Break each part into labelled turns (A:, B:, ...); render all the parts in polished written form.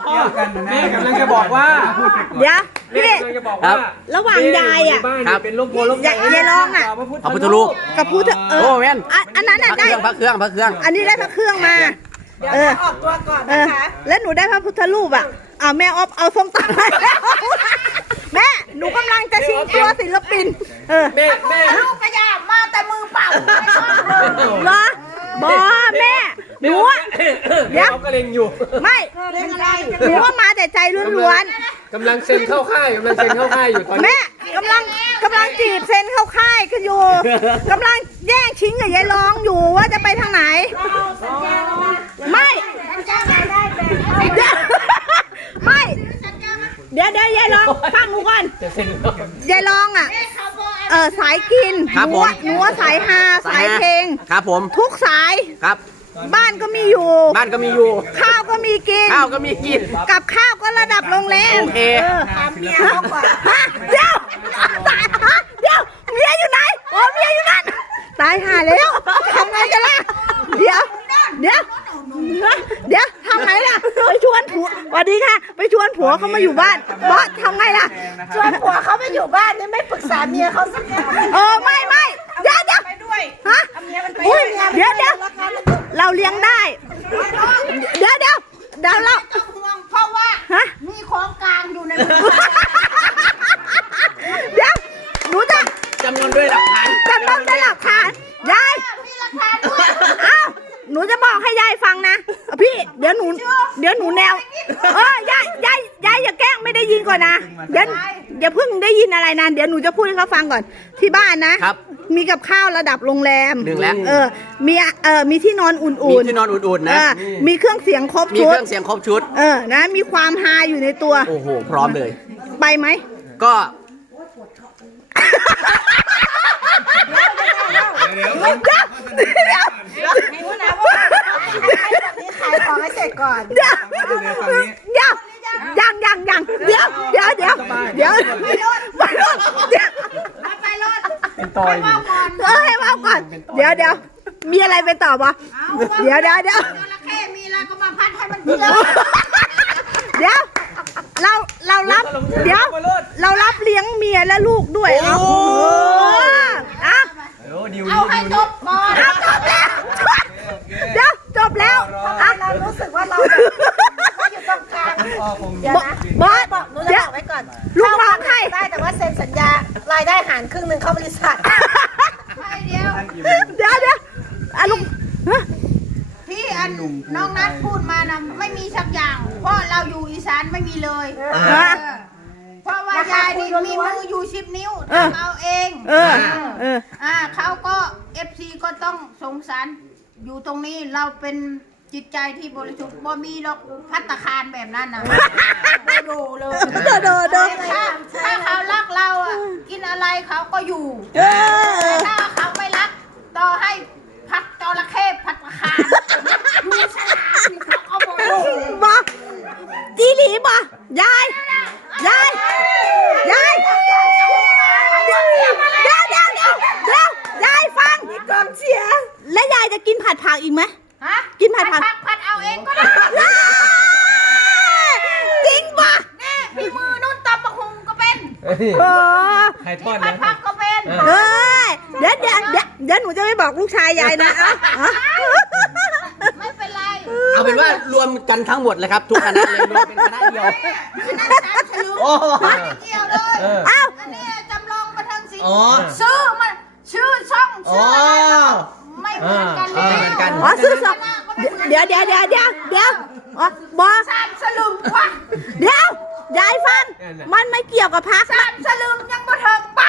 A: แม่กำลังจะบอกว่า
B: เดี๋ยวพี่
A: กำลังจะบอกว่า
B: ระหว่างยายอ่ะ
A: เป็นลูกโพลูกใหญ่
B: ยายร้องอ่ะ
C: พระพุทธรูป
B: กับพุทธ
C: โอ้แม่น
B: อันนั้นน่ะได้
C: พระเครื่อง
B: อันนี้ได้พระเครื่องมาออกตัวก่อนนะคะแล้วหนูได้พระพุทธรูปอ่ะแม่ออฟเอาส้มตำมาแล้วแม่หนูกำลังจะชิงตัวศิลปิน
A: แม่
D: ลูกกระยามาแต่มือเปล่า
B: เหรอบอแม่หนู
A: เดี๋ยวก็เล็งอยู่
B: ไม่เล็งอะไรหนูว่ามาแต่ใจล้วน
A: กำลังเซ็นเข้าค่ายอยู่ตอนนี้
B: แม่กำลังจีบเซ็นเข้าค่ายกันอยู่กำลังแย่งชิงกับยายร้องอยู่ว่าจะไปทางไหนไม่ไม่เดี๋ยวยายร้องฟังหนูก่อนยายร้องอ่ะสายกินหนูสายฮาสายเพลง
C: ครับผม
B: ทุกสาย
C: ครับ
B: บ้านก็มีอยู่ข้าวก็มีกินกับข้าวก็ระดับโรงแรม
C: โอเค
B: เมียเขาก่อนเดี๋ยวเมียอยู่ไหนโอ้เมียอยู่นั่นตายห่าแล้วทำไงกันล่ะเดี๋ยวทำไงล่ะไปชวนผัวสวัสดีค่ะไปชวนผัวเขามาอยู่บ้านบอสทำไงล่ะ
D: ชวนผัวเขาไปอยู่บ้านนี่ไม่ปรึกษาเมียเขาสักอย่าง
B: ไม่เดี๋ยว
D: ไปด้วย
B: ฮะเดี๋ยวเราเลี้ยงได้เดี๋ยวเรา
D: ต้องห่วงเพราะว่ามีของกลางอยู่ใน
B: เดี๋ยวหนูจะ
C: จำนวนด้วยหลักฐาน
B: ยาย
D: มีหลักฐานด้วย
B: หนูจะบอกให้ยายฟังนะพี่เดี๋ยวหนูแนวยายอย่าแกล้งไม่ได้ยินก่อนนะเดี๋ยวเพิ่งได้ยินอะไรนะเดี๋ยวหนูจะพูดให้เขาฟังก่อนที่บ้านนะมีกับข้าวระดับโรงแรม
C: 1แล้ว
B: มีที่นอนอุ่น
C: ๆนะ
B: มีเครื่องเสียงครบ
C: ชุด
B: นะมีความฮาอยู่ในตัว
C: โอ้โหพร้อมเลย
B: ไปไหม
C: ก็
D: ให้คุณนะว่านี้ขายของให้เสร็จก่อน
B: ยังเดี๋ยว
D: ไปรถ
A: ให้
B: ว่าก่อนเดี๋ยวมีอะไรไปตอบวะเดี๋ยว
D: จระเข้มีอะไรก็มาพัดให้มันกินเลย
B: เดี๋ยวเรารับเลี้ยงเมียและลูกด้วย
D: เอาให้จบก่อน
B: จบแล้ว
D: เรารู้สึกว่าเราอยู่ตรงกลาง
B: บอส
D: หนูจะบอกไว้ก่อน
B: ลูกน้องใคร
D: ได้แต่ว่าเซ็นสัญญารายได้หารครึ่งหนึ่งเข้าบริษัทเดี๋ยว
B: ลูก
D: ที่น้องนัทพูดมานะไม่มีสักอย่างเพราะเราอยู่อีสานไม่มีเลยเพราะว่ายายนี่มีมืออยู่10 นิ้วทำเอาเองเขาก็FCก็ต้องสงสารอยู่ตรงนี้เราเป็นจิตใจที่บริสุทธิ์บ่มีหรอกภัตตาคารแบบนั้นนะโดเลยถ้าเขารักเราอ่ะกินอะไรเขาก็อยู่แต่ถ้าเขาไม่รักต่อให้พัดจระเข้ภัตตาคารดูฉลาดเขาก็บอก
B: จีหลีบ่ยายเดี๋ยายฟังกองเชียร์และยายจะกินผัดผักอีกไหมกินผัด
D: เอาเองก็ได้
B: จริงป่ะ
D: แน่พี่มือนุ่นตำบักหุ่งก็เป็น
A: ไข่ทอด
D: ผักก็เป็น
B: เดี๋ยวหนูจะไม่บอกลูกชายยายนะ
D: ไม่เป็นไร
C: เอาเป็นว่ารวมกันทั้งหมดเลยครับทุกคณะเลยรวมเป็นคณะเดียว
D: คณะสามฉลุเกี่ยวเลยอันนี้จำลองมาทั้งสิ้นชื่อช่องชื่ออะไรไม่เหมือนกันเลย
B: ชื่อช่องเดี๋ยวบอ
D: สามฉลุวะ
B: เดี๋ยวยายฟังมันไม่เกี่ยวกับพัก
D: สามฉลุยังบ่เทิงป้า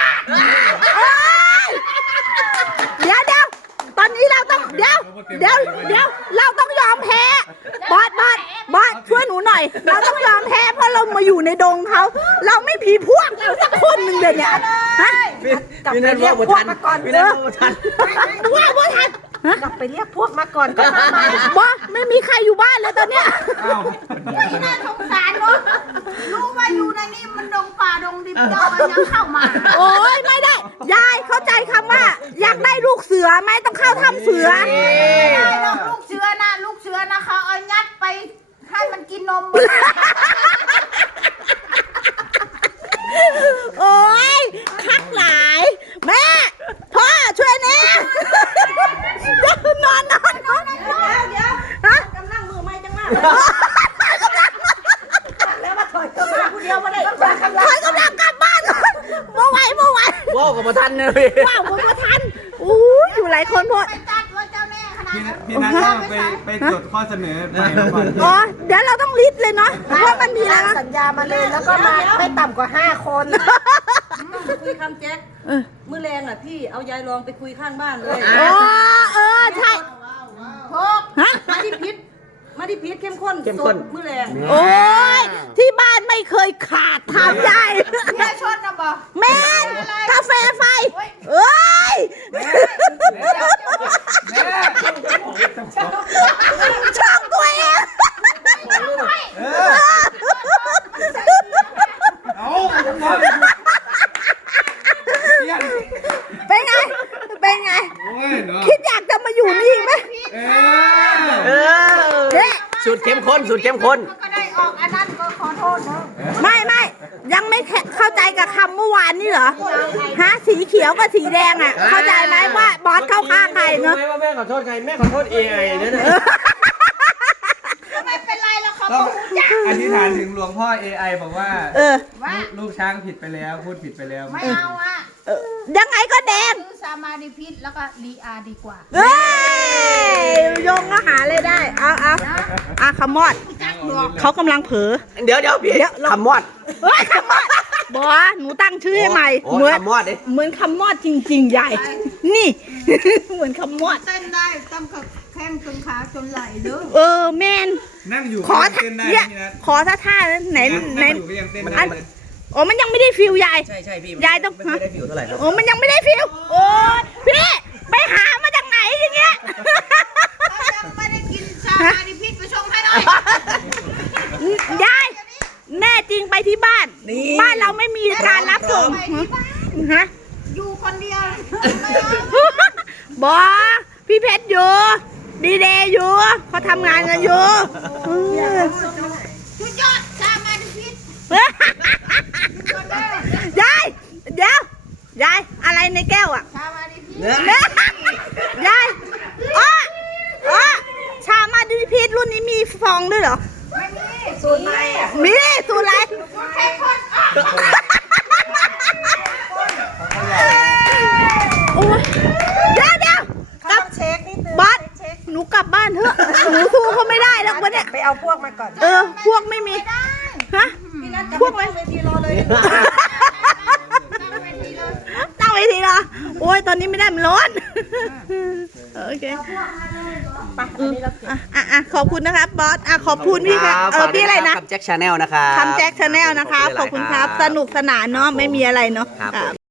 B: เดี๋ยวตอนนี้เราต้องเดี๋ยวเราต้องยอมแพ้บอสช่วยหนูหน่อยเราต้องยอมแพ้เพราะเรามาอยู่ในดงเขาเราไม่ผีพวกเราสักคนหนึ่งเดี๋ยวนี้
D: กลับไปเรียกพวกมาก่อน
B: ว่าทัน
D: กลับไปเรียกพวกมาก่อนก็มา
B: บอสไม่มีใครอยู่บ้านเลยตอนเนี้ย
D: ไม่น่าสงสารเนาะรู้ว่าอยู่ในนี้มันดงป่าดงดิบดอนยังเข้ามา
B: โอ้ยไม่ได้ยายเข้าใจคำว่าอยากได้ลูกเสือไหมต้องเข้าถ้ำเสือ
D: ไม่ได้หรอกลูกเสือนะเขาเอายัดไปให้มันกินนม
C: ทันเลยพี่
B: ว้าวผมว่าทันอู้อยู่หลายคนพด
D: ไปตัดว่าเจ้าแม่ขนาดนั้น
E: พี่นัทก็ไปจดข้อเสนอใหม่มาก่อน
B: อ๋อเดี๋ยวเราต้องลิสต์เลยเนาะว่ามันมีอะไรนะ
F: สัญญามาเลยแล้วก็มาไม่ต่ำกว่า 5 คน
G: คุยคำแจ็คมื้อแรงอ่ะพี่เอายายรองไปคุยข้างบ้านเลย
B: อ๋อใช่
D: ถูก
B: ฮะ
G: มาที่พิษเข้มข้น
C: เข้ม
G: ส
C: ข้น
G: ดมื้อแรง
B: โอ้ยที่บ้านไม่เคยขาดทำใหญ่
D: เมียชนนะบอก
B: แมนกาแฟไฟเอ้ยช่องตัวเอง เป็นไง เป็นไง คิดอยากจะมาอยู่นี่ไหม
C: เออ
B: เฮ้ย
C: สูตรเข้มข้นสูตรเข้มข้น
D: ก็ได้ออกอันนั้นก็ขอโทษนะ
B: ไม่ยังไม่เข้าใจกับคำเมื่อวานนี่เหรอ ฮะ สีเขียวกับสีแดงอ่ะ เข้าใจไหมว่าบอสเข้าข้างใครเนอะ
A: รู้ไหมว่าแม่ขอโทษใครแม่ขอโทษ AI เนี่ยนะ
D: ไม่เป็นไรแล้วเขาก็รู้จัก
E: อธิษฐานถึงหลวงพ่อ AI บอกว่า
D: ว่า
E: ลูกช้างผิดไปแล้วพูดผิดไปแล้ว
D: ไม่เอาอ่ะ
B: ยังไงก็แดง
D: ซื้อสามาดิพิษแล้วก็ลีอาดีกว่า
B: เอ้ยโยงก็หาเลยได้ เอาคำมอด เขากำลังเผลอ
C: เดี๋ยวพี่
B: เดี๋ยวเรา
C: คำมอด
B: เฮ้ยคำมอดบอหนูตั้งชื่อให้ใหม่
C: โอ้
B: เหมือน
C: คำมอดดิ
B: เหมือนคำมอดจริงๆ ใหญ่ นี่ เหมือนคำมอด
D: เต้นได้ตั้งแต่แข้งจนขาจนไหล่เด้อ
B: แมน
E: นั่งอยู่
B: ขอ
E: ก็
B: ท่า
E: เต้นได้
B: เนี่ย
E: พี่นัท
B: ขอท่าไหน
E: นั่งอยู่ก็ยังเต้นได้
B: อันโอ้มันยังไม่ได้ฟิลยาย
C: ใช่พี่
B: ยายต้อง
C: ไม่ได้ผิวเท่าไหร่ครับ
B: โอ้มันยังไม่ได้ฟิลโอ้ยพี่ไปหามาจากไหนอย่างเงี้ย
D: เรายังไม่ได้กินชามาดิพิษไปชงให้หน่อย
B: ยายแน่จริงไปที่บ้าน บ้านเราไม่มีการรับส่ง
D: ไปที่บ้าน
B: ฮะ
D: อยู่คนเดียว
B: บอพี่เพชรอยู่ ดีเดย์อยู่เขาทำงานกันอยู่เออ
D: ชุดยอดชามาดิพิษ
B: ยายเดี๋ยว ยายอะไรในแก้วอ่ะ
D: ชามาดิพิษ
B: เนี่ยยายอ๋อชามาดิพีทรุ่นนี้มีฟองด้วยเหรอ
D: ไม่มี
F: สูตรใหม่อะ
B: มีสูตรอะไร
D: แค่คนอ่ะ
B: โอ้ยเดี๋ยวกลับ
F: ต้องเช็คนิดนึง
B: บอสหนูกลับบ้านเถอะ หนูสู้เขาไม่ได้แล้ววันเนี้ย
F: ไปเอาพวกมาก่อน
B: พวกไม่มี ฮะ
G: พี่นัท
B: พวกอะไร
G: เวทีรอเลย
D: ตั้งเวทีเลย
B: ตั้งเวทีเหรอ โอ้ย ตอนนี้ไม่ได้มันร้อน โอเคขอบคุณนะครับบอส ขอบคุณพี่ครับพี่อะไรนะ
C: คำแจ็คชาแนลนะครับ
B: คำแจ็คชาแนลนะคะ ขอบคุณครับ สนุกสนานเนาะ ไม่มีอะไรเนาะ
C: ครับ
B: ครับ